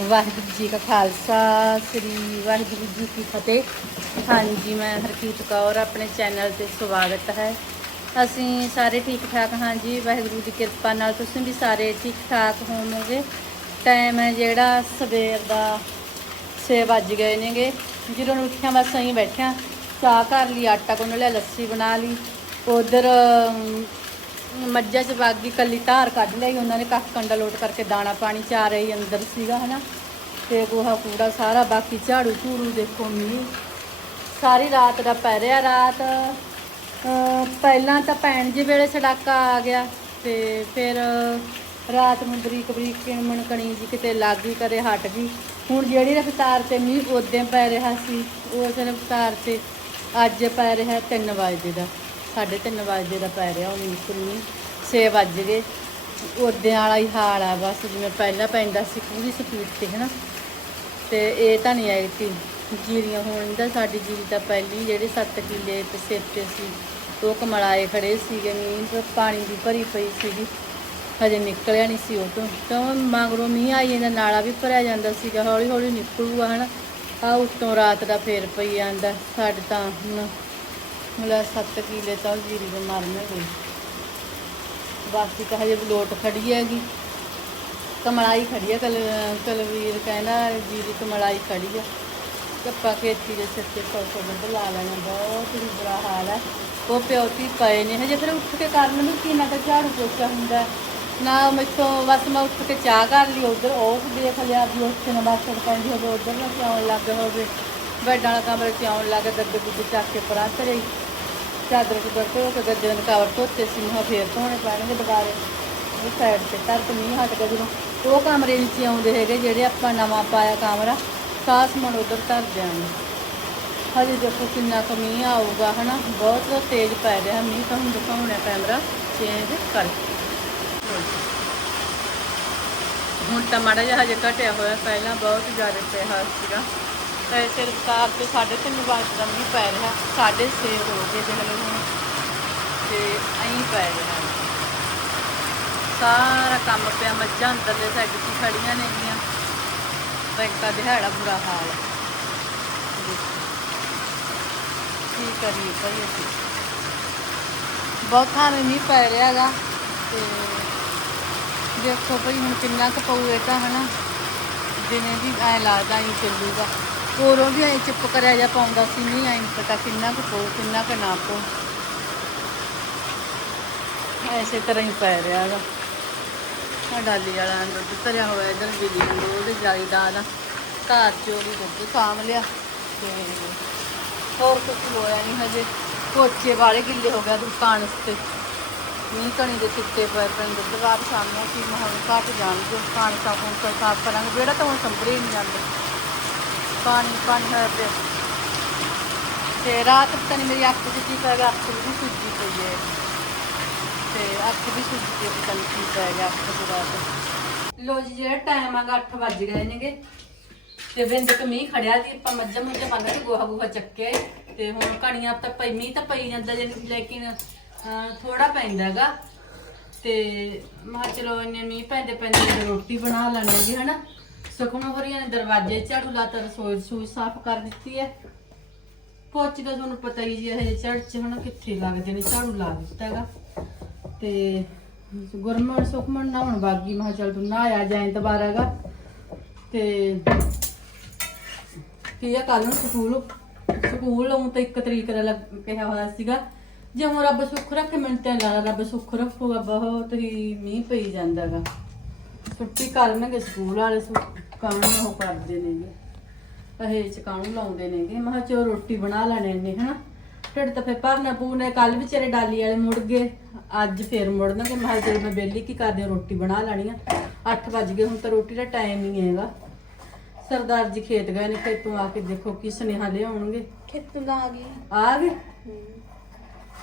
ਵਾਹਿਗੁਰੂ ਜੀ ਕਾ ਖਾਲਸਾ, ਸ੍ਰੀ ਵਾਹਿਗੁਰੂ ਜੀ ਕੀ ਫਤਿਹ। ਹਾਂਜੀ, ਮੈਂ ਹਰਕੀਤ ਕੌਰ, ਆਪਣੇ ਚੈਨਲ ਤੇ ਸਵਾਗਤ ਹੈ। ਅਸੀਂ ਸਾਰੇ ਠੀਕ ਠਾਕ ਹਾਂ ਜੀ, ਵਾਹਿਗੁਰੂ ਦੀ ਕਿਰਪਾ ਨਾਲ ਤੁਸੀਂ ਵੀ ਸਾਰੇ ਠੀਕ ਠਾਕ ਹੋਵੋਗੇ। ਟਾਈਮ ਹੈ ਜਿਹੜਾ ਸਵੇਰ ਦਾ 6 ਵੱਜ ਗਏ ਨੇਗੇ। ਜਦੋਂ ਨੂੰ ਉੱਠਿਆ ਬਸ ਅਸੀਂ ਬੈਠਿਆ ਚਾਹ ਕਰ ਲਈ, ਆਟਾ ਗੁੰਨ ਲਿਆ, ਲੱਸੀ ਬਣਾ ਲਈ। ਉਧਰ ਮੱਝਾਂ ਚ ਬਾਗੀ ਕੱਲੀ ਧਾਰ ਕੱਢ ਲਈ, ਉਹਨਾਂ ਨੇ ਕੱਖ ਕੰਡਾ ਲੋਟ ਕਰਕੇ ਦਾਣਾ ਪਾਣੀ ਚਾਰ ਹੀ ਅੰਦਰ ਸੀਗਾ, ਹਨਾ। ਤੇ ਗੋਹਾ ਕੂੜਾ ਸਾਰਾ, ਬਾਕੀ ਝਾੜੂ ਝੂੜੂ ਦੇਖੋ ਮੀਂਹ। ਸਾਰੀ ਰਾਤ ਦਾ ਪੈ ਰਿਹਾ ਰਾਤ। ਪਹਿਲਾਂ ਤਾਂ ਪੈਣ ਜੇ ਵੇਲੇ ਸੜਾਕਾ ਆ ਗਿਆ, ਤੇ ਫਿਰ ਰਾਤ ਨੂੰ ਬਰੀਕ ਬਰੀਕ ਕਿਣਮਣ ਕਣੀ ਜੀ ਕਿਤੇ ਲੱਗ ਗਈ, ਕਦੇ ਹਟ ਗਈ। ਹੁਣ ਜਿਹੜੀ ਰਫਤਾਰ ਤੇ ਮੀਂਹ ਉਦੋਂ ਪੈ ਰਿਹਾ ਸੀ, ਉਸ ਰਫਤਾਰ ਤੇ ਅੱਜ ਪੈ ਰਿਹਾ 3 ਵਜੇ ਦਾ। 3:30 ਵਜੇ ਦਾ ਪੈ ਰਿਹਾ, ਹੁਣ ਮੀਂਹ 6 ਵੱਜ ਗਏ। ਉਦੋਂ ਵਾਲਾ ਹੀ ਹਾਲ ਆ ਬਸ, ਜਿਵੇਂ ਪਹਿਲਾਂ ਪੈਂਦਾ ਸੀ ਪੂਰੀ ਸਪੀਡ ਤੇ, ਹਨਾ। ਤੇ ਇਹ ਤਾਂ ਨਹੀਂ ਆਈ ਕਿ ਜੀਰੀਆਂ ਹੋਣ ਦਾ, ਸਾਡੀ ਜੀਰੀ ਤਾਂ ਪਹਿਲੀ, ਜਿਹੜੇ 7 ਕਿੱਲੇ ਤੇ ਤੇ ਸੀ, ਉਹ ਕਮਲਾਏ ਖੜੇ ਸੀਗੇ, ਮੀਂਹ ਪਾਣੀ ਦੀ ਭਰੀ ਪਈ ਸੀਗੀ। ਹਜੇ ਨਿਕਲਿਆ ਨਹੀਂ ਸੀ ਉਹ ਤੋਂ। ਤਾਂ ਮਗਰੋਂ ਮੀਂਹ ਆਈ ਜਾਂਦਾ ਨਾਲਾ ਵੀ ਭਰਿਆ ਜਾਂਦਾ ਸੀਗਾ ਹੌਲੀ ਹੌਲੀ ਨਿਕਲੂਗਾ, ਹਨਾ। ਆ ਉੱਤੋਂ ਰਾਤ ਦਾ ਫੇਰ ਪਈ ਜਾਂਦਾ, ਸਾਡੇ ਤਾਂ ਹੁਣ ਮਤਲਬ 7 ਕਿਲੇ ਤਾਂ ਉਹ ਜੀਰੀ ਦੇ ਮਰਨ ਗਈ ਬਾਕੀ ਤਾਂ ਹਜੇ ਲੋਟ ਖੜੀ ਹੈਗੀ। ਕਮਲਾਈ ਖੜੀ ਹੈ ਕਲ, ਕਲਵੀਰ ਕਹਿੰਦਾ ਜੀਰੀ ਕਮਲਾਈ ਖੜੀ ਆ। ਕੱਪਾ ਖੇਤੀ ਦੇ ਸਿਰ ਤੇ ਸੌ ਸੌ ਬੰਦ ਲਾ ਲੈਣਾ, ਬਹੁਤ ਹੀ ਬੁਰਾ ਹਾਲ ਹੈ ਉਹ ਪਿਓਤੀ ਪਏ ਨੇ, ਹਜੇ ਫਿਰ ਉੱਠ ਕੇ ਕਰਨ ਨੂੰ ਕੀ ਨਾ ਤਾਂ ਝਾੜੂ ਪੋਚਾ ਹੁੰਦਾ? ਨਾ ਮੈਥੋਂ ਬਸ ਮੈਂ ਉੱਠ ਕੇ ਚਾਹ ਕਰ ਲਈ, ਉਧਰ ਉਹ ਦੇਖ ਲਿਆ ਵੀ ਉੱਥੇ ਨਾ ਬਸ ਪੈਂਦੀ ਹੋਵੇ, ਉਧਰ ਨਾ ਕਿਉਂ ਲੱਗ ਹੋਵੇ। ਬੈਡਾਂ ਵਾਲਾ ਕਮਰੇ ਚ ਆਉਣ ਲੱਗ ਗੱਦੇ ਗੁੱਦੇ ਚੱਕ ਕੇ ਪਰਾਂ ਧਰੇ। ਚਾਦਰ ਕੁਦਰ ਧੋ ਕੇ ਗੱਦੇ ਦੇ ਕਵਰ ਧੋਤੇ ਸੀ ਮੈਂ ਫੇਰ ਧੋਣੇ ਪੈਣਗੇ ਦੁਬਾਰੇ। ਉਹ ਸਾਈਡ ਤੇ ਧਰ ਕੇ ਮੀਂਹ ਹਟ ਗਿਆ ਜਦੋਂ। ਉਹ ਕਮਰੇ ਵਿੱਚ ਆਉਂਦੇ ਹੈਗੇ ਜਿਹੜੇ ਆਪਾਂ ਨਵਾਂ ਪਾਇਆ ਕਮਰਾ ਸਾਸ ਮਣ ਉਧਰ ਧਰ ਦਿਆਂਗੇ। ਹਜੇ ਦੇਖੋ ਕਿੰਨਾ ਕਮੀ ਮੀਂਹ ਆਊਗਾ, ਹਨਾ? ਬਹੁਤ ਤੇਜ਼ ਪੈ ਰਿਹਾ ਮੀਂਹ ਤਾਂ ਹੁਣ ਦਿਖਾਉਣਾ ਕੈਮਰਾ ਚੇਂਜ ਕਰਕੇ। ਹੁਣ ਤਾਂ ਮਾੜਾ ਜਿਹਾ ਹਜੇ ਘਟਿਆ ਹੋਇਆ, ਪਹਿਲਾਂ ਬਹੁਤ ਜ਼ਿਆਦਾ ਪਿਆ ਸੀਗਾ। ਤੇ ਇਸੇ ਰਫਤਾਰ ਤੇ ਸਾਢੇ ਤਿੰਨ ਵਜੇ ਦਾ ਮੀਂਹ ਪੈ ਰਿਹਾ ਸਾਢੇ ਛੇ ਹੋ ਗਏ ਦੇਖ ਲਓ ਹੁਣ। ਤੇ ਐਂ ਪੈ ਰਿਹਾ ਸਾਰਾ ਕੰਮ ਪਿਆ, ਮੱਝਾਂ ਅੰਦਰਲੇ ਸਾਈਡ 'ਚ ਹੀ ਖੜੀਆਂ ਨੇਗੀਆਂ ਬੈਂਕਾਂ ਦਿਹਾੜਾ ਬੁਰਾ ਹਾਲ ਹੈ। ਦੇਖੋ। ਕੀ ਕਰੀਏ ਭਾਈ ਅਸੀਂ? ਬਹੁਤ ਥਾਂ ਮੀਂਹ ਪੈ ਰਿਹਾ ਹੈਗਾ। ਤੇ ਦੇਖੋ ਭਈ ਹੁਣ ਕਿੰਨਾ ਕੁ ਪਊ ਇਹ ਤਾਂ, ਹਨਾ? ਦਿਨੇ ਵੀ ਐ ਲੱਗਦਾ ਹੀ ਚੱਲੂਗਾ। ਹੋਰੋਂ ਵੀ ਐ ਚੁੱਪ ਕਰਿਆ ਜਾ ਪਾਉਂਦਾ ਸੀ, ਨਹੀਂ ਐ ਨਹੀਂ ਪਤਾ ਕਿੰਨਾ ਕੁ ਪਊ, ਕਿੰਨਾ ਕੁ ਨਾ ਪਊ। ਐਸੇ ਤਰ੍ਹਾਂ ਹੀ ਪੈ ਰਿਹਾ ਹੈਗਾ। ਆ ਡਾਲੀ ਵਾਲਾ ਅੰਦਰ ਧਰਿਆ ਹੋਇਆ ਇਧਰ ਬਿਜਲੀ ਨੂੰ, ਉਹਦੇ ਜਾਲੀਦਾਰ ਆ ਘਰ ਚੋਂ ਵੀ ਦੁੱਧ ਸਾਂਭ ਲਿਆ। ਤੇ ਹੋਰ ਕੁਝ ਹੋਇਆ ਨਹੀਂ ਹਜੇ। ਪੋਚੇ ਵਾਲੇ ਗਿੱਲੇ ਹੋ ਗਿਆ ਦੁਕਾਨ ਉੱਤੇ। ਮੀਂਹ ਕਣੀ ਦੇ ਚਿੱਟੇ ਪਏ ਪੈਣ ਨੇ, ਦੁੱਧ ਬਾਅਦ ਸਾਹਮਣੇ ਸੀ ਮਾਹੌਲ ਘੱਟ ਜਾਣਗੇ ਪਾਣੀ ਸਾਫ਼ ਹੁਣ ਸਾਫ਼ ਕਰਾਂਗੇ। ਬੇੜਾ ਤਾਂ ਹੁਣ ਸੰਭਰੇ ਹੀ ਨਹੀਂ ਜਾਂਦੇ। ਪਾਣੀ ਪਾਣੀ ਹੋਇਆ ਪਿਆ। ਤੇ ਰਾਤ ਪਤਾ ਨਹੀਂ ਮੇਰੀ ਅੱਖ 'ਚ ਕੀ ਪੈ ਗਿਆ, ਅੱਖ ਵੀ ਸੁੱਜੀ ਪਈ ਹੈ ਤੇ ਅੱਖ ਵੀ ਸੁੱਜੀ ਪਈ ਪਤਾ ਨਹੀਂ ਕੀ ਪੈ ਗਿਆ ਅੱਖ 'ਚ ਰਾਤ। ਲੋ ਜੀ, ਜਿਹੜਾ ਟਾਈਮ ਆਗਾ 8 ਵੱਜ ਗਏ ਨੇਗੇ। ਤੇ ਬਿੰਦ ਕਮੀ ਖੜਿਆ ਸੀ, ਆਪਾਂ ਮੱਝਾਂ ਮੁੱਝਾਂ ਬੰਨ ਕੇ ਗੋਹਾ ਗੋਹਾ ਚੱਕੇ। ਤੇ ਹੁਣ ਕਣੀਆਂ ਤਾਂ ਪਈ, ਮੀਂਹ ਤਾਂ ਪਈ ਜਾਂਦਾ ਜੇ, ਲੇਕਿਨ ਥੋੜਾ ਪੈਂਦਾਗਾ ਤੇ ਮੈਂ ਕਿਹਾ ਚਲੋ ਇੰਨੇ ਮੀਂਹ ਪੈਂਦੇ ਪੈਂਦੇ ਰੋਟੀ ਬਣਾ ਲੈਣਗੇ ਹਨਾ? ਸੁਖਮਨ ਹੋਰੀਆਂ ਨੇ ਦਰਵਾਜ਼ੇ ਝਾੜੂ ਲਾਤਾ, ਰਸੋਈ ਰਸੋਈ ਸਾਫ਼ ਕਰ ਦਿੱਤੀ ਹੈ। ਪੋਚੀ ਦਾ ਤੁਹਾਨੂੰ ਪਤਾ ਹੀ ਜੀ, ਇਹ ਚ ਹਨਾ ਕਿੱਥੇ ਲੱਗਦੇ ਨੇ, ਝਾੜੂ ਲਾ ਦਿੱਤਾ ਹੈਗਾ। ਤੇ ਗੁਰਮਨ ਸੁਖਮਨ ਨਹਾਉਣ ਬਾਗੀ ਮੈਂ ਕਿਹਾ ਚੱਲ ਤੂੰ ਨਹਾਇਆ ਜਾਏ ਦੁਬਾਰਾਗਾ ਤੇ ਕੀ ਆ ਕੱਲ ਨੂੰ ਸਕੂਲ ਸਕੂਲ ਆਉਂ ਤਾਂ ਇੱਕ ਤਰੀਕ ਦਾ ਲੱਗ ਕਿਹਾ ਹੋਇਆ ਸੀਗਾ। ਜੇ ਹੁਣ ਰੱਬ ਸੁੱਖ ਰੱਖੇ ਮੈਨੂੰ ਤਾਂ ਲੱਗਦਾ ਰੱਬ ਸੁੱਖ ਰੱਖੂਗਾ, ਬਹੁਤ ਹੀ ਮੀਂਹ ਪਈ ਜਾਂਦਾਗਾ ਛੁੱਟੀ ਕਰਨਗੇ ਸਕੂਲ ਵਾਲੇ ਸੁੱਖ ਕਾਹਨੂੰ ਉਹ ਕਰਦੇ ਨੇਗੇ? ਇਹ ਚਕਾਣੂ ਲਾਉਂਦੇ ਨੇਗੇ? ਮੈਂ ਕਿਹਾ ਚੋ ਰੋਟੀ ਬਣਾ ਲੈਣੇ ਨੇ ਹਨਾ? ਢਿੱਡ ਤਾਂ ਫੇ ਭਰਨਾ ਪੂਨੇ ਕੱਲ ਵਿਚਾਰੇ ਡਾਲੀ ਵਾਲੇ ਮੁੜ ਗਏ। ਅੱਜ ਫੇਰ ਮੁੜਨਗੇ ਮੈਂ ਕਿਹਾ ਜੇ ਮੈਂ ਬੇਲੀ ਕੀ ਕਰਦੇ ਰੋਟੀ ਬਣਾ ਲੈਣੀ ਆ। 8 ਵੱਜ ਗਏ ਹੁਣ ਤਾਂ ਰੋਟੀ ਦਾ ਟਾਈਮ ਹੀ ਹੈਗਾ। ਸਰਦਾਰ ਜੀ ਖੇਤ ਗਏ ਨੇ ਖੇਤੋਂ ਆ ਕੇ ਦੇਖੋ ਕੀ ਸੁਨੇਹਾ ਲਿਆਉਣਗੇ। ਖੇਤੋਂ ਦਾ ਆ ਗਈ ਆ ਗਏ?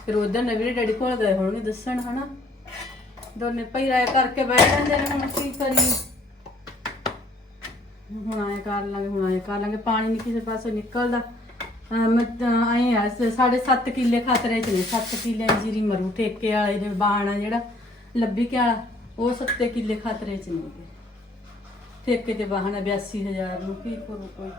ਫਿਰ ਉਧਰ ਨਵੀਂ ਡੈਡੀ ਕੋਲ ਗਏ ਹੋਣਗੇ ਦੱਸਣ ਹਨਾ? ਦੋਨੇ ਭਾਈ ਰਾਏ ਕਰਕੇ ਬੈਠ ਜਾਂਦੇ ਨੇ ਹੁਣ ਕੀ ਕਰੀਏ? ਹੁਣ ਆਏ ਕਰ ਲਾਂਗੇ, ਹੁਣ ਆਏ ਕਰ ਲਾਂਗੇ। ਪਾਣੀ ਨਹੀਂ ਕਿਸੇ ਪਾਸੇ ਨਿਕਲਦਾ। ਅਹ ਮੈਂ ਤਾਂ ਆਏ ਆ, ਸ- 7 ਕਿੱਲੇ ਖਤਰੇ ਚ ਨੇ। 7 ਕਿੱਲੇ ਜੀਰੀ ਮਰੂ, ਠੇਕੇ ਵਾਲੇ ਨੇ ਬਾਣਾ ਜਿਹੜਾ, ਲੱਭੀ ਕਿਆ ਉਹ 7 ਕਿੱਲੇ ਖਤਰੇ ਚ ਨੇ ਠੇਕੇ ਤੇ ਵਾਹਨ 82000 ਨੂੰ, ਕੀ ਕਰੂ ਕੋਈ?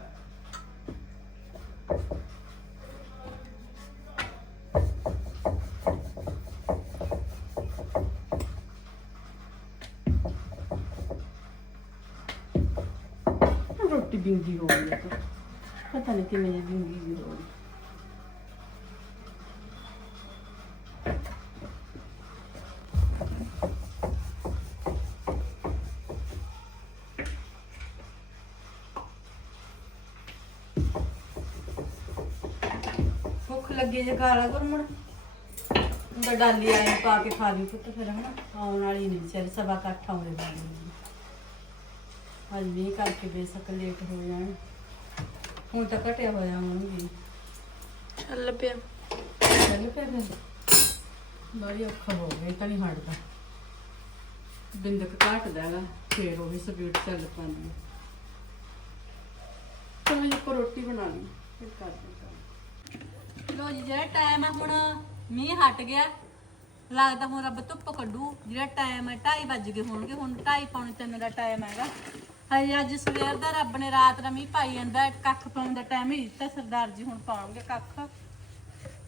ਰੋਟੀ ਬਿੰਗੀ ਹੋ ਗਈ ਹੈ ਪਤਾ ਨਹੀਂ ਕਿਵੇਂ ਇਹ ਬਿੰਗੀ ਹੋ ਗਈ ਭੁੱਖ ਲੱਗੀ ਜੇ ਕਾਲਾ ਗੁਰਮਣ ਉਹਦਾ ਡਾਲੀ ਆਏ ਪਾ ਕੇ ਖਾ ਲਈ ਪੁੱਤ ਫਿਰ, ਹਨਾ? ਆਉਣ ਵਾਲੀ ਨਹੀਂ ਚੱਲ ਸਵਾ ਕੱਠ ਆਉਂਦੇ ਬਾਅਦ ਅੱਜ ਵੀ ਕਰਕੇ ਬੇਸਕ ਲੇਟ ਹੋ ਜਾਣ। ਹੁਣ ਤਾਂ ਘਟਿਆ ਹੋਇਆ ਹੋਣਗੇ ਚੱਲ ਪਿਆ ਚੱਲ ਪਿਆ ਫਿਰ। ਬੜੀ ਔਖਾ ਹੋ ਗਿਆ ਇਹ ਤਾਂ ਨਹੀਂ ਹਟਦਾ। ਬਿੰਦਕ ਘਟਦਾ ਹੈਗਾ ਫੇਰ ਉਹ ਵੀ ਸਪੀਡ ਚੱਲ ਪੈਂਦੀ ਤਾਂ ਮੈਂ ਇੱਕ ਰੋਟੀ ਬਣਾ ਲਈ ਫਿਰ ਕਰ ਦਿੰਦਾ ਲੋ ਜੀ ਜਿਹੜਾ ਟਾਈਮ ਹੈ ਹੁਣ ਮੀਂਹ ਹਟ ਗਿਆ ਲੱਗਦਾ ਹੁਣ ਰੱਬ ਧੁੱਪ ਕੱਢੂ। ਜਿਹੜਾ ਟਾਈਮ ਹੈ 2:30 ਵੱਜ ਗਏ ਹੋਣਗੇ ਹੁਣ 2:30 ਪੌਣੇ 3 ਦਾ ਟਾਈਮ ਹੈਗਾ। ਹਜੇ ਅੱਜ ਸਵੇਰ ਦਾ ਰੱਬ ਨੇ ਰਾਤ ਦਾ ਪਾਈ ਜਾਂਦਾ ਕੱਖ ਪਾਉਣ ਦਾ ਟਾਈਮ ਹੀ ਦਿੱਤਾ, ਸਰਦਾਰ ਜੀ ਹੁਣ ਪਾਉਣਗੇ ਕੱਖ।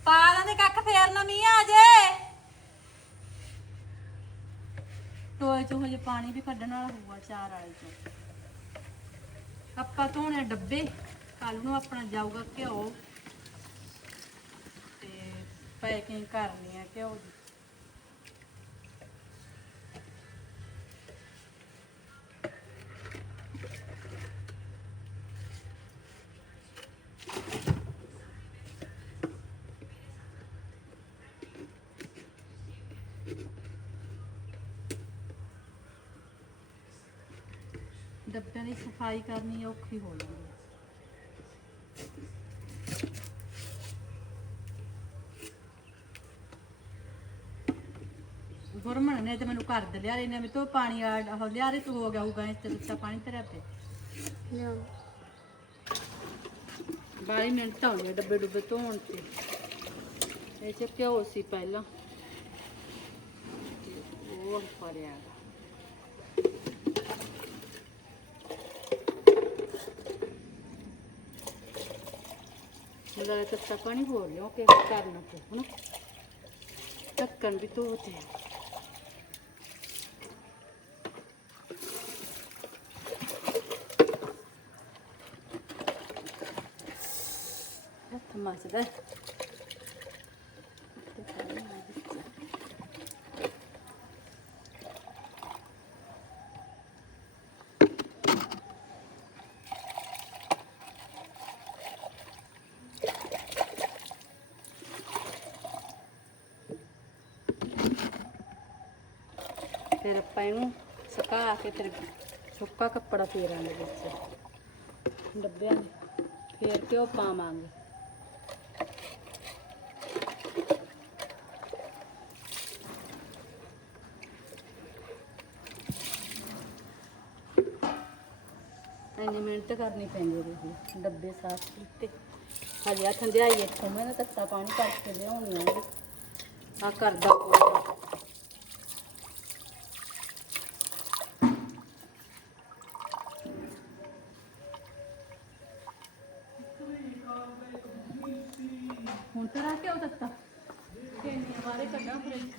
ਪਾ ਲੈਂਦੇ ਕੱਖ, ਫੇਰ ਨਾ ਮੀਂਹ ਆ ਜੇ। ਟੋਏ ਚੋਂ ਹਜੇ ਪਾਣੀ ਵੀ ਕੱਢਣ ਵਾਲਾ ਹੋਊਗਾ, ਚਾਰ ਵਾਲੇ ਚੋਂ। ਆਪਾਂ ਧੋਣੇ ਡੱਬੇ, ਕੱਲ ਨੂੰ ਆਪਣਾ ਜਾਊਗਾ ਘਿਓ। ਤੇ ਪੈਕਿੰਗ ਕਰਨੀ ਹੈ ਘਿਓ ਦੀ ਡੱਬਿਆਂ ਦੀ ਸਫ਼ਾਈ ਕਰਨੀ ਔਖੀ ਹੋ ਜਾਂਦੀ ਹੈ। ਗੁਰਮਣ ਨੇ ਤੇ ਮੈਨੂੰ ਘਰ ਦੇ ਲਿਆ ਨੇ ਮੈਂ ਤੋਂ ਪਾਣੀ ਆ ਉਹ ਲਿਆ ਰੇ ਤੂੰ ਹੋ ਗਿਆ ਹੋਊਗਾ ਇਸ ਤੇ ਦਿੱਤਾ ਪਾਣੀ ਤੇਰੇ ਤੇ ਲਿਆ ਬਾਈ ਮਿੰਟ ਤਾਂ ਹੋਣੇ ਡੱਬੇ ਡੁੱਬੇ ਧੋਣ ਤੇ। ਇਹ ਚ ਘਿਓ ਸੀ ਪਹਿਲਾਂ। ਉਹ ਫੜਿਆ ਮੇਰਾ ਕੱਚਾ ਪਾਣੀ ਹੋ ਲਿਓ ਕਿ ਕਰਨਾ ਪਊ ਨਾ ਢੱਕਣ ਵੀ ਧੋਤੇ ਹੱਥ ਮੱਚਦਾ ਹੈ। ਤੇ ਪਾਣੀ ਆ ਵਿੱਚ। ਫਿਰ ਆਪਾਂ ਇਹਨੂੰ ਸੁਕਾ ਕੇ ਫਿਰ ਸੁੱਕਾ ਕੱਪੜਾ ਫੇਰਾਂਗੇ ਵਿੱਚ। ਡੱਬਿਆਂ ਦੇ। ਫੇਰ ਕੇ ਉਹ ਪਾਵਾਂਗੇ। ਇੰਨੀ ਮਿਹਨਤ ਕਰਨੀ ਪੈਂਦੀ ਰਹੀ ਡੱਬੇ ਸਾਫ਼ ਕੀਤੇ। ਹਜੇ ਆ ਠੰਡਿਆਈ ਇੱਥੋਂ, ਮੈਂ ਨਾ ਤੱਤਾ ਪਾਣੀ ਕਰਕੇ ਲਿਆਉਣੀ ਆ। ਆ ਕਰਦਾ ਪਊਗਾ ਹੁਣ ਤਾਂ ਰੱਖ ਕੇ ਉਹ ਤੱਤਾ? ਕਿੰਨੀ ਮਾਰੇ ਕੱਢਾਂ ਫਰਿੱਜ?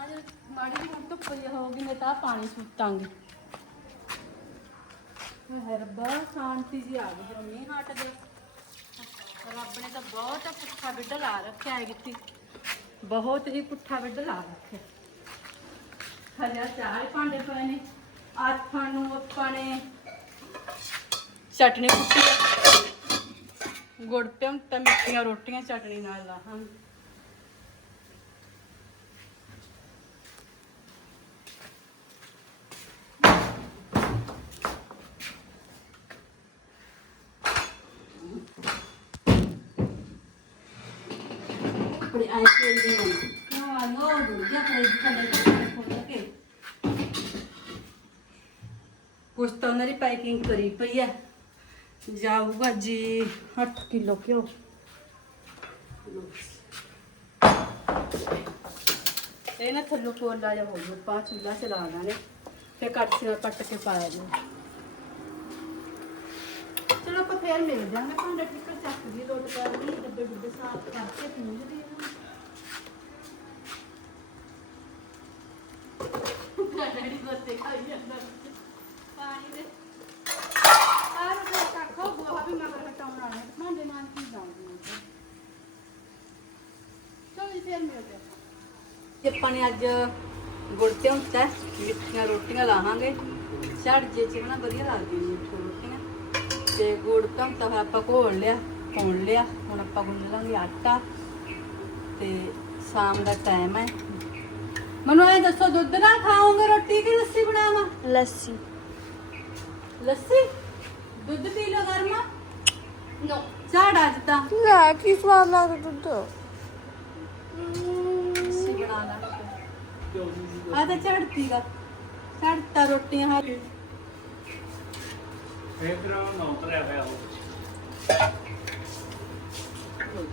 ਆਜ ਮਾੜੀ ਜਿਹੀ ਹੁਣ ਧੁੱਪ ਜਿਹੀ ਹੋਊਗੀ, ਮੈਂ ਤਾਂ ਪਾਣੀ ਸੁੱਟਾਂਗੇ। ਹਾਏ ਰੱਬਾ, ਸ਼ਾਂਤੀ ਜੀ ਰੱਬ ਨੇ ਤਾਂ ਬਹੁਤ ਪੁੱਠਾ ਵਿੱਢ ਲਾ ਰੱਖਿਆ ਹੈ ਕਿਤੇ ਬਹੁਤ ਹੀ ਪੁੱਠਾ ਬਿੱਡ ਲਾ ਰੱਖਿਆ। ਹਲਿਆ ਚਾਰ ਭਾਂਡੇ ਪਏ ਨੇ ਆਥਾਂ ਨੂੰ ਆਪਾਂ ਨੇ ਚਟਣੀ ਕੁੱਟੀ ਗੁੜ ਤੇ ਹੁਣ ਤਾਂ ਮਿੱਠੀਆਂ ਰੋਟੀਆਂ, ਚਟਨੀ ਨਾਲ ਲਾਹਾਂ ਆਪਣੇ ਆਈ ਕੇ ਦੇ ਨਾ ਨਾ ਦੋ ਜਿਆ ਕਰੇ ਜਿਹਾ ਖੋਲ ਕੇ। ਕੁਛ ਤਾਂ ਉਹਨਾਂ ਦੀ ਪੈਕਿੰਗ ਕਰੀ ਪਈ ਹੈ ਜਾਊਗਾ ਜੀ। 8 ਕਿਲੋ ਕਿਉਂ ਇਹ ਨਾ ਥੱਲੋਂ ਕੋਲਾ ਜਿਹਾ ਹੋ ਗਿਆ ਪਾ ਚੁੱਲਾ ਚਲਾ ਦਾਂਗੇ ਤੇ ਕੜਛੀਆਂ ਕੱਟ ਕੇ ਪਾਇਆ ਜੀ ਚਲੋ ਆਪਾਂ ਫੇਰ ਮਿਲ ਜਾਵਾਂਗੇ ਭਾਂਡਾ ਟਿੱਕਰ ਚੱਕ ਦੀ ਲੋਟ ਕਰ ਲਈ ਡੱਬੇ ਡੁੱਬੇ ਸਾਫ਼ ਕਰਕੇ ਪੂੰਝਦੇ ਇਹਨਾਂ ਡੈਡੀ ਬੱਤੇ ਖਾਈ ਜਾਂਦਾ ਪਾਣੀ ਦੇ ਆਹ ਰੋਟੀ ਕੱਖੋ ਗੋਹਾ ਵੀ ਮਗਰ ਹਟਾਉਣ ਵਾਲਾ ਹੈ ਭਾਂਡੇ ਨਾਲ ਕੀ ਜਾਉਂਦੀ ਚਲੋ ਜੀ ਆਪਾਂ ਨੇ ਅੱਜ ਗੁੜ ਤੇ ਹੁੰਦਾ ਮਿੱਠੀਆਂ ਰੋਟੀਆਂ ਲਾਵਾਂਗੇ ਛੜ ਜੇ ਚ ਨਾ ਵਧੀਆ ਲੱਗਦੀਆਂ ਨੇ ਮਿੱਠੀਆਂ ਰੋਟੀਆਂ। ਤੇ ਗੁੜ ਤਾਂ ਤਾਂ ਆਪਾਂ ਘੋਲ ਲਿਆ ਭੁੰਨ ਲਿਆ ਹੁਣ ਆਪਾਂ ਗੁੰਨ ਲਾਂਗੇ ਆਟਾ। ਤੇ ਸ਼ਾਮ ਦਾ ਟਾਈਮ ਹੈ। ਮੈਨੂੰ ਇਹ ਦੱਸੋ ਦੁੱਧ ਨਾਲ ਖਾਓਗੇ ਰੋਟੀ ਕਿ ਲੱਸੀ ਬਣਾਵਾਂ? ਲੱਸੀ। ਲੱਸੀ? ਦੁੱਧ ਪੀ ਲਓ ਗਰਮਾ। ਨੋ ਝਾੜ ਅੱਜ ਤਾਂ। ਲੈ ਕੀ ਸਵਾਦ ਲੱਗਦਾ ਦੁੱਧ? ਆ ਤਾਂ ਝੜਤੀਗਾ ਝੜਤਾ ਰੋਟੀਆਂ ਹਾਂ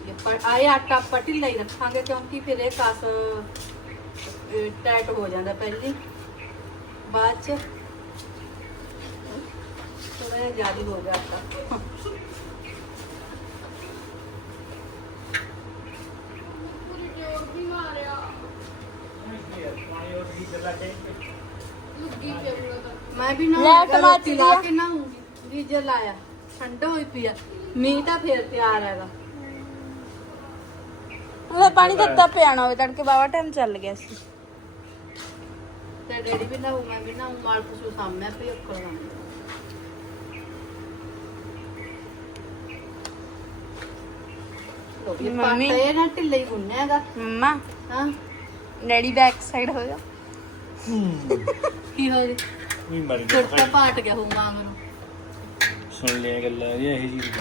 ਆਪਾਂ ਆਏ ਆਟਾ ਢਿੱਲਾ ਹੀ ਰੱਖਾਂਗੇ ਕਿਉਂਕਿ ਫਿਰ ਇਹ ਕਸ ਟਾਈਟ ਹੋ ਜਾਂਦਾ ਪਹਿਲੀ। ਬਾਅਦ ਚ। ਥੋੜਾ ਜ਼ਿਆਦਾ ਹੋ ਗਿਆ ਆਟਾ। ਉਹ ਦੀ ਜਗ੍ਹਾ ਤੇ। ਮੈਂ ਵੀ ਨਾ ਲੈ ਟਮਾਟਰ ਲਾ। ਕੇ ਨਹਾਉਂਗੀ ਗੀਜਰ ਲਾਇਆ। ਠੰਡਾ ਹੋਈ ਪਿਆ ਮੀਂਹ ਤਾਂ ਫੇਰ ਤਿਆਰ ਹੈਗਾ ਉਹਦਾ ਪਾਣੀ ਦਿੱਤਾ ਪਿਆਣਾ ਹੋਵੇ ਤੜਕੇ ਬਾਵਾ ਟਾਈਮ ਚੱਲ ਗਿਆ ਸੀ। ਤੇ ਡੈਡੀ ਵੀ ਨਹਾਉ ਮੈਂ ਵੀ ਸਾਹਮਣੇ ਪਈ ਮੰਮੀ। ਮੰਮੀ ਇਹ ਨਾ ਢਿੱਲੇ ਹੀ ਗੁੰਨਿਆ ਹੈਗਾ। ਮੰਮਾ। ਹਾਂ। ਡੈਡੀ ਬੈਕ ਸਾਈਡ ਹੋ ਜਾ ਕੀ ਹੋ ਗਿਆ? ਵੀ ਮਰ ਛੋਟਾ ਪਾਟ ਗਿਆ ਹੋਊ ਮਾਂ ਨੂੰ ਸੁਣ ਲਿਆ ਗੱਲਾਂ ਇਹ ਇਹੋ ਜੀ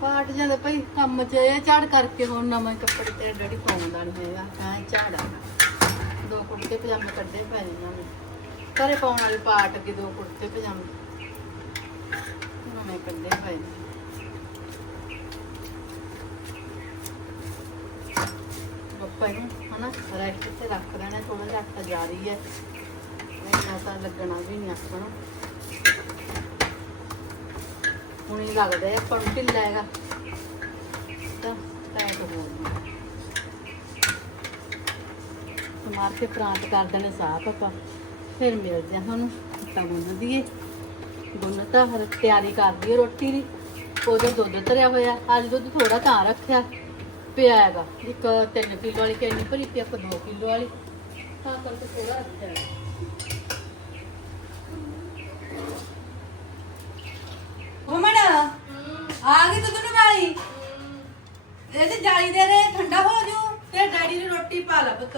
ਪਾਟ ਜਾਂਦਾ ਭਈ ਕੰਮ ਚ ਇਹ ਝਾੜ ਕਰਕੇ ਹੁਣ ਨਵੇਂ ਕੱਪੜੇ ਤੇ ਡੈਡੀ ਪਾਉਂਦਾ ਨਹੀਂ ਹੈਗਾ। ਹਾਂ ਝਾੜਾ। ਦੋ ਕੁੜਤੇ ਪਜਾਮੇ ਕੱਢੇ ਪੈ ਨੇ ਨੇ। ਘਰੇ ਪਾਉਣ ਵਾਲੇ ਪਾਟ ਕੇ ਦੋ ਕੁੜਤੇ ਪਜਾਮੇ। ਨਵੇਂ ਕੱਢੇ ਪਏ ਬੱਪਾ ਨੂੰ ਹਨਾ, ਰੈਸਟ ਤੇ ਰੱਖ ਦੇਣਾ ਥੋੜਾ ਜਿਹਾ ਆਟਾ ਜਾ ਰਹੀ ਹੈ। ਇੰਨਾ ਤਾਂ ਲੱਗਣਾ ਵੀ ਨਹੀਂ ਆਪਾਂ ਨੂੰ। ਹੁਣ ਇਹ ਲੱਗਦਾ ਹੈ ਆਪਾਂ ਨੂੰ ਢਿੱਲਾ ਹੈਗਾ। ਤਾਂ ਟਾਈਟ ਹੋ ਗਿਆ। ਮਾਰ ਕੇ ਪ੍ਰਾਂਤ ਕਰ ਦੇਣੇ ਸਾਫ਼ ਆਪਾਂ। ਫਿਰ ਮਿਲਦੇ ਹਾਂ ਤੁਹਾਨੂੰ। ਆਟਾ ਗੁੰਨ ਦਈਏ। ਗੁੰਨ ਤਾਂ ਹਰ ਤਿਆਰੀ ਕਰ ਦਈਏ ਰੋਟੀ ਦੀ। ਉਹਦਾ ਦੁੱਧ ਧਰਿਆ ਹੋਇਆ। ਅੱਜ ਦੁੱਧ ਥੋੜਾ ਤਾਂ ਰੱਖਿਆ। ਪਿਆ ਹੈਗਾ। ਇੱਕ 3 ਕਿਲੋ ਵਾਲੀ ਕੈਨੀ ਭਰੀ ਤੇ ਇੱਕ 2 ਕਿਲੋ ਵਾਲੀ। ਤਾਂ ਕਰਕੇ ਥੋੜਾ ਰੱਖਿਆ ਹੈ ਮਮੜ ਆ ਗਈ ਤੂੰ ਤੈਨੂੰ ਵਾਲੀ? ਇਹ ਤੇ ਜਾਲੀ ਦੇ ਰੇ ਠੰਡਾ ਹੋ ਜੂ। ਤੇ ਡੈਡੀ ਨੂੰ ਰੋਟੀ ਪਾ ਲੈ ਪੁੱਤ।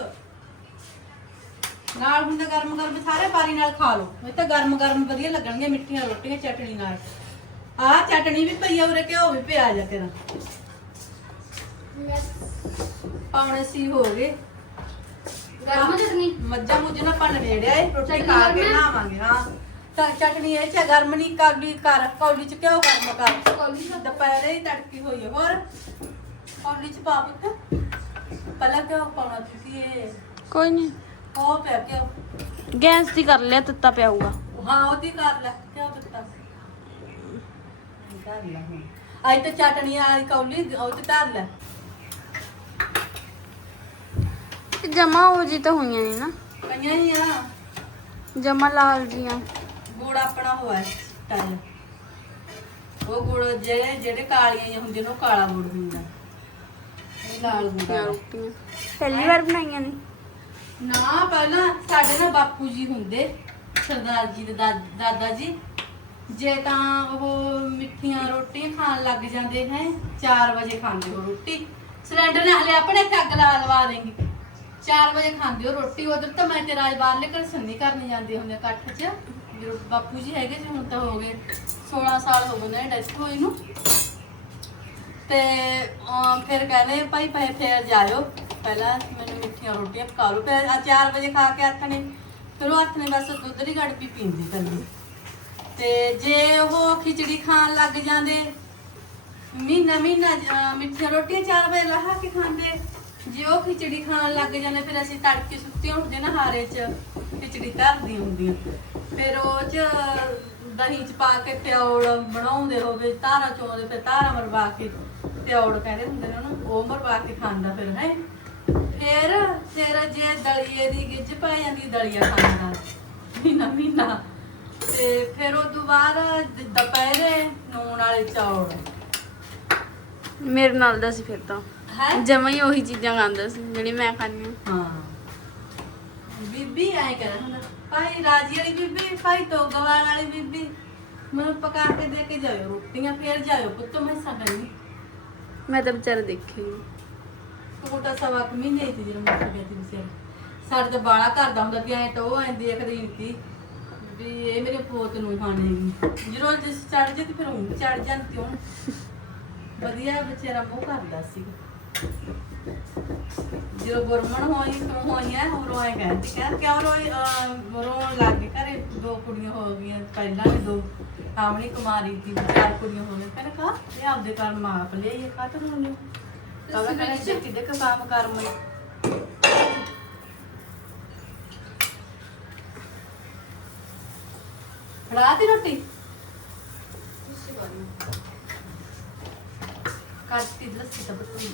ਨਾਲ ਹੁੰਦਾ ਗਰਮ ਗਰਮ ਸਾਰੇ ਪਾਰੀ ਨਾਲ ਖਾ ਲਓ। ਇਹ ਤਾਂ ਗਰਮ ਗਰਮ ਵਧੀਆ ਲੱਗਣਗੀਆਂ ਮਿੱਠੀਆਂ ਰੋਟੀਆਂ ਚਟਣੀ ਨਾਲ। ਆਹ ਚਟਣੀ ਵੀ ਪਈ ਆ ਉਰੇ ਘਿਓ ਵੀ ਪਿਆ ਜਾ ਤੇਰਾ ਪਾਉਣੇ ਸੀ ਹੋ ਗਏ। ਗਰਮ ਚਟਨੀ ਮੱਝਾਂ ਮੁੱਝਾਂ ਨਾ ਪਣ ਵੇੜਿਆ ਏ ਰੋਟੀ ਖਾ ਕੇ ਨਾਵਾਂਗੇ ਹਾਂ। ਤਾਂ ਚਟਣੀ ਇਹ ਚ ਗਰਮ ਨਹੀਂ ਕਾਬਲੀ ਕਰ ਕੌਲੀ ਚ ਕਿਉਂ ਗਰਮ ਕਰ। ਕੌਲੀ ਚ? ਦੁਪਹਿਰੇ ਹੀ ਤੜਕੀ ਹੋਈ ਹੈ ਹੋਰ? ਕੌਲੀ ਚ ਪਾ ਪੁੱਤ। ਪਹਿਲਾਂ ਪਾਉਣਾ ਤੁਸੀਂ ਇਹ। ਕੋਈ ਨਹੀਂ ਉਹ ਪਿਆ ਕਿਉਂ ਗੈਸ ਦੀ ਕਰ ਲਿਆ ਤੱਤਾ ਪਿਆ ਹੋਊਗਾ। ਹਾਂ ਉਹਦੀ ਕਰ ਲੈ ਕਿਉਂ ਦਿੱਤਾ? ਕਰ ਲੈ ਹੁਣ ਆਈ ਤਾਂ ਚਟਣੀ ਆਈ ਕੌਲੀ ਉਹ ਤੇ ਧਰ ਲੈ। ਜਮਾ ਹੋ ਜੀ ਤਾਂ ਹੋਈਆਂ ਨੇ ਨਾ। ਕਈਆਂ ਹੀ ਆ। ਜਮਾ ਲਾਲ ਜੀਆਂ। ਗੁੜ ਆਪਣਾ ਹੋਇਆ ਟਾਈਲ ਉਹ ਗੁੜ ਜਿਹੜੇ ਜਿਹੜੇ ਕਾਲੀਆਂ ਜਿਹੀਆਂ ਹੁੰਦੀਆਂ ਨੇ ਉਹ ਕਾਲਾ ਗੁੜ ਹੁੰਦਾ। ਇਹ ਲਾਲ ਗੁੜ ਆ। ਰੋਟੀਆਂ। ਪਹਿਲੀ ਵਾਰ ਬਣਾਈਆਂ ਨੇ। ਨਾ ਪਹਿਲਾਂ ਸਾਡੇ ਨਾ ਬਾਪੂ ਜੀ ਹੁੰਦੇ ਸਰਦਾਰ ਜੀ ਦੇ ਦਾ- ਦਾਦਾ ਜੀ। ਜੇ ਤਾਂ ਉਹ ਮਿੱਠੀਆਂ ਰੋਟੀਆਂ ਖਾਣ ਲੱਗ ਜਾਂਦੇ ਹੈ 4 ਵਜੇ ਖਾਂਦੇ ਹੋ ਰੋਟੀ। ਸਿਲੰਡਰ ਨਾਲ ਹਲੇ ਆਪਣੇ ਕੱਗ ਲਾ ਲਵਾ ਦੇਂਗੇ। 4 ਵਜੇ ਖਾਂਦੇ ਹੋ ਰੋਟੀ ਉਧਰ ਤਾਂ ਮੈਂ ਤੇ ਰਾਜ ਬਾਹਰਲੇ ਘਰ ਸੰਨੀ ਕਰਨ ਜਾਂਦੇ ਹੁੰਦੇ ਇਕੱਠ 'ਚ। ਜਦੋਂ ਬਾਪੂ ਜੀ ਹੈਗੇ ਸੀ ਹੁਣ ਤਾਂ ਹੋ ਗਏ 16 ਸਾਲ ਹੋ ਗਏ ਨੇ ਡੈਥ ਹੋਈ ਨੂੰ। ਤੇ ਅਮ, ਫਿਰ ਕਹਿੰਦੇ ਭਾਈ ਪੈ ਫੇਰ ਜਾਇਓ। ਪਹਿਲਾਂ ਮਿੱਠੀਆਂ ਰੋਟੀਆਂ ਪਕਾ ਲਓ। ਫਿਰ ਆ 4 ਵਜੇ ਖਾ ਕੇ ਹੱਥ ਨੇ। ਫਿਰ ਉਹ ਹੱਥ ਨੇ ਬਸ ਦੁੱਧ ਦੀ ਗੜਪੀ ਪੀਂਦੀ ਕੱਲੀ ਤੇ ਜੇ ਉਹ ਖਿਚੜੀ ਖਾਣ ਲੱਗ ਜਾਂਦੇ, ਮਹੀਨਾ ਮਹੀਨਾ ਮਿੱਠੀਆਂ ਰੋਟੀਆਂ ਚਾਰ ਵਜੇ ਲਾਹ ਕੇ ਖਾਂਦੇ। ਜੇ ਉਹ ਖਿਚੜੀ ਖਾਣ ਲੱਗ ਜਾਂਦੇ, ਫਿਰ ਅਸੀਂ ਤੜਕੇ ਸੁੱਤੇ ਉੱਠਦੇ ਨਾ ਹਾਰੇ 'ਚ, ਖਿਚੜੀ ਧਰਦੀਆਂ ਹੁੰਦੀ ਫਿਰ ਉਹ 'ਚ ਦਹੀਂ 'ਚ ਪਾ ਕੇ ਤਿਉੜ ਬਣਾਉਂਦੇ ਹੋਵੇ, ਧਾਰਾ ਚੋਂਦੇ, ਫਿਰ ਧਾਰਾ ਮਰਵਾ ਕੇ ਤਿਉੜ ਕਹਿੰਦੇ ਹੁੰਦੇ ਨੇ ਉਹਨੂੰ, ਉਹ ਮਰਵਾ ਕੇ ਖਾਂਦਾ ਫਿਰ, ਹੈ। ਫਿਰ ਫਿਰ ਜੇ ਦਲੀਏ ਦੀ ਗਿੱਜ ਪੈ ਜਾਂਦੀ ਦਲੀਆ ਖਾਂਦਾ ਮਹੀਨਾ ਮਹੀਨਾ। ਤੇ ਫਿਰ ਉਹ ਤੋਂ ਬਾਅਦ ਦ- ਦੁਪਹਿਰੇ ਨੂਣ ਵਾਲੇ ਚੌਲ। ਮੇਰੇ ਨਾਲ ਦਾ ਸੀ ਫਿਰ ਤਾਂ। ਹੈ? ਜਮਾ ਹੀ ਉਹੀ ਚੀਜ਼ਾਂ ਖਾਂਦਾ ਸੀ ਜਿਹੜੀ ਮੈਂ ਖਾਂਦੀ ਹਾਂ। ਹਾਂ। ਬੀਬੀ ਐ ਕਰ ਹੁੰਦਾ ਭਾਈ ਰਾਜੀ ਵਾਲੀ ਬੀਬੀ ਭਾਈ ਤੋਗਵਾਲ ਵਾਲੀ ਬੀਬੀ। ਮੈਨੂੰ ਪਕਾ ਕੇ ਦੇ ਕੇ ਜਾਇਓ ਰੋਟੀਆਂ ਫੇਰ ਜਾਇਓ ਪੁੱਤ ਮੈਂ ਸਾਡਾ ਨਹੀਂ ਮੈਂ ਤਾਂ ਵਿਚਾਰਾ ਦੇਖੀ ਨੀ। ਕੋਟਾ ਸਵਾ ਕੁ ਮਹੀਨੇ ਦੀ ਜਦੋਂ ਮੁੱਕ ਗਿਆ ਸੀ ਵਿਚਾਰਾ ਸਾਡੇ ਤਾਂ ਬਾਲਾ ਕਰਦਾ ਹੁੰਦਾ ਕਿ ਐ ਤਾਂ ਉਹ ਐ ਦੇਖਦੀ ਹੁੰਦੀ ਵੀ ਇਹ ਮੇਰੇ ਪੋਤ ਨੂੰ ਖਾਣੇਗੀ ਜਦੋਂ ਜਿਸ ਚੜ ਜੇ ਤੇ ਫਿਰ ਉਹ ਚੜ ਜਾਂਦੀ ਹੁਣ ਵਧੀਆ ਵਿਚਾਰਾ ਮੂੰਹ ਕਰਦਾ ਸੀ। ਜਦੋਂ ਗੁਰਮਣ ਹੋਈ ਤੂੰ ਹੋਈ ਐ ਹੋਰ ਐ ਕਹਿੰਦੀ ਕਹਿ ਕਿਉਂ ਰੋਈ? ਅਹ, ਰੋਣ ਲੱਗ ਗਈ ਘਰੇ ਦੋ ਕੁੜੀਆਂ ਹੋ ਗਈਆਂ ਪਹਿਲਾਂ ਵੀ ਦੋ। ਆਵਣੀ ਕੁਮਾਰੀ ਦੀ ਚਾਰ ਕੁੜੀਆਂ ਹੋ ਗਈਆਂ। ਕਹਿੰਦਾ ਕਾ ਇਹ ਆਪਦੇ ਘਰ ਮਾਂ ਆਪ ਲਈ ਕਾ ਤੂੰ ਮੈਂ ਫੜਾਤੀ ਰੋਟੀ? ਕੱਟਤੀ ਲੱਸੀ ਤਾਂ ਬਤੂਈ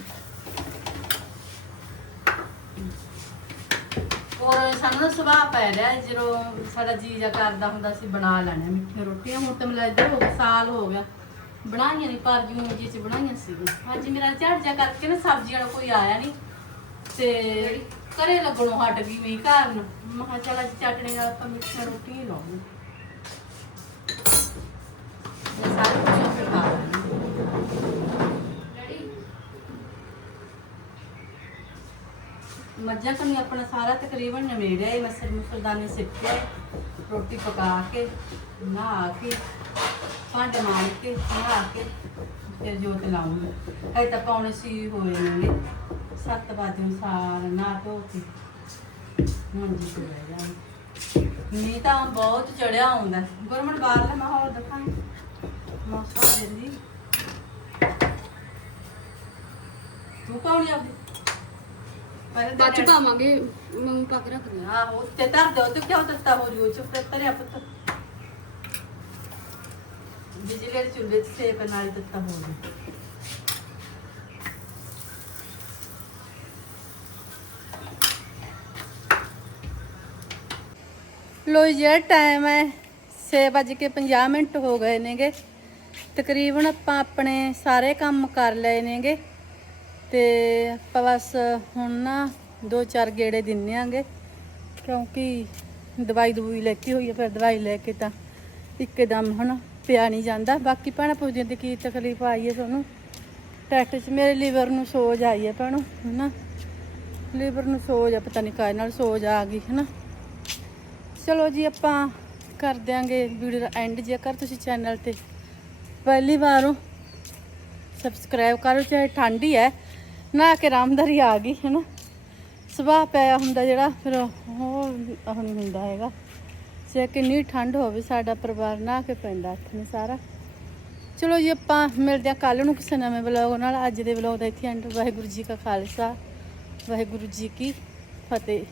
ਔਰ ਸਾਨੂੰ ਸੁਭਾਅ ਪੈ ਰਿਹਾ ਜਦੋਂ ਸਾਡਾ ਜੀ ਜਾ ਕਰਦਾ ਹੁੰਦਾ ਸੀ ਬਣਾ ਲੈਣੇ ਮਿੱਠੀਆਂ ਰੋਟੀਆਂ। ਹੁਣ ਤਾਂ ਗਿਆ ਸਾਲ ਹੋ ਗਿਆ। ਬਣਾਈਆਂ ਨਹੀਂ ਪਰ ਜੂਨ ਜੀ ਚ ਬਣਾਈਆਂ ਸੀ ਅੱਜ ਮੇਰਾ ਝੜ ਜਾ ਕਰਕੇ ਨਾ ਸਬਜ਼ੀਆਂ ਦਾ ਕੋਈ ਆਇਆ ਨਹੀਂ ਤੇ ਘਰੇ ਲੱਗਣੋਂ ਹਟ ਗਈ ਮੈਂ ਕਾਰਨ ਮਹਾ ਚਲ ਅੱਜ ਚਟਣੀ ਨਾਲ ਆਪਾਂ ਮਿੱਠੀਆਂ ਰੋਟੀਆਂ ਲਾਉਂਗੇ ਸਾਰੇ ਕੁਝ ਫਿਰ ਖਾ ਮੱਝਾਂ ਕੰਨੀ ਆਪਣਾ ਸਾਰਾ ਤਕਰੀਬਨ ਨਵੇੜਿਆ ਹੈ ਮਸਰ ਮੁਸਰਦਾਨੇ ਸਿੱਟਿਆ ਹੈ ਰੋਟੀ ਪਕਾ ਕੇ ਨਹਾ ਕੇ। ਭਾਂਡੇ ਮਾਰ ਕੇ ਨਹਾ ਕੇ ਫਿਰ ਜੋਤ ਲਾਉਂਗੀ ਅਜੇ ਤਾਂ ਪੌਣੇ ਸੀ ਹੋਏ ਨੇ 7 ਵਜੇ ਅਨੁਸਾਰ ਨਹਾ ਧੋ ਕੇ। ਹੁਣ ਜੀ ਤੇ ਰਹਿ ਜਾਣਾ ਮੀਂਹ ਤਾਂ ਬਹੁਤ ਚੜਿਆ ਹੁੰਦਾ ਗੁਰਮਣ ਬਾਹਰਲਾ ਮਾਹੌਲ ਦਿਖਾਂ ਮੌਸਮ ਦਿੰਦੀ ਤੂੰ ਪਾਉਣੀ ਆਪਦੀ ਬਾਅਦ ਚ ਤਾਂ ਪਾਵਾਂਗੇ। ਮੰਮੀ ਪਾ ਕੇ ਰੱਖ ਦਿਆਂ ਆਹੋ ਤੇ ਧਰ ਦਿਓ ਤੇ ਕਿਉਂ ਦਿੱਤਾ ਹੋ ਜੂ? ਚੁੱਪ ਤੇ ਤਰਿਆ ਪੁੱਤ। ਬਿਜਲੀ ਦੇ ਚੁੱਲ੍ਹੇ 'ਚ ਸੇਕ ਨਾਲ ਦਿੱਤਾ ਹੋ ਲੋ ਜਿਹੜਾ ਟਾਈਮ ਹੈ 6:50 ਮਿੰਟ ਹੋ ਗਏ ਨੇਗੇ। ਤਕਰੀਬਨ ਆਪਾਂ ਆਪਣੇ ਸਾਰੇ ਕੰਮ ਕਰ ਲਏ ਨੇਗੇ। ਤੇ ਆਪਾਂ ਬਸ ਹੁਣ ਨਾ ਦੋ ਚਾਰ ਗੇੜੇ ਦਿੰਨੇ ਆਂਗੇ। ਕਿਉਂਕਿ ਦਵਾਈ ਦਵਾਈ ਲੈਤੀ ਹੋਈ ਹੈ, ਫਿਰ ਦਵਾਈ ਲੈ ਕੇ ਤਾਂ ਇੱਕਦਮ ਹਨਾ। ਪਿਆ ਨਹੀਂ ਜਾਂਦਾ। ਬਾਕੀ ਭੈਣਾਂ ਪੁੱਛਦੀਆਂ ਤੇ ਕੀ ਤਕਲੀਫ ਆਈ ਹੈ ਤੁਹਾਨੂੰ? ਟੈਸਟ 'ਚ ਮੇਰੇ ਲੀਵਰ ਨੂੰ ਸੋਜ ਆਈ ਹੈ ਭੈਣੋ, ਹਨਾ? ਲੀਵਰ ਨੂੰ ਸੋਜ ਆ, ਪਤਾ ਨਹੀਂ ਕਾਹ ਨਾਲ ਸੋਜ ਆ ਗਈ, ਹਨਾ? ਚਲੋ ਜੀ, ਆਪਾਂ ਕਰ ਦਿਆਂਗੇ ਵੀਡੀਓ ਦਾ ਐਂਡ ਜੇਕਰ ਤੁਸੀਂ ਚੈਨਲ ਤੇ ਪਹਿਲੀ ਵਾਰ ਹੋ ਸਬਸਕ੍ਰਾਈਬ ਕਰੋ ਚਾਹੇ ਠੰਡ ਹੀ ਹੈ, ਨਾ ਕੇ ਰਾਮਦਾਰੀ ਆ ਗਈ ਹੈ ਨਾ ਸੁਭਾਅ ਪਿਆ ਹੁੰਦਾ ਜਿਹੜਾ, ਫਿਰ ਉਹ ਉਹ ਨਹੀਂ ਹੁੰਦਾ ਹੈਗਾ। ਜੇ ਕਿੰਨੀ ਠੰਡ ਹੋਵੇ, ਸਾਡਾ ਪਰਿਵਾਰ ਨਾ ਕੇ ਪੈਂਦਾ ਹੱਥ ਨੇ ਸਾਰਾ। ਚਲੋ ਜੀ, ਆਪਾਂ ਮਿਲਦੇ ਹਾਂ ਕੱਲ ਨੂੰ ਕਿਸੇ ਨਵੇਂ ਵਲੌਗ ਨਾਲ। ਅੱਜ ਦੇ ਵਲੌਗ ਦਾ ਇੱਥੇ ਐਂਡ ਵਾਹਿਗੁਰੂ ਜੀ ਕਾ ਖਾਲਸਾ, ਵਾਹਿਗੁਰੂ ਜੀ ਕੀ ਫਤਿਹ।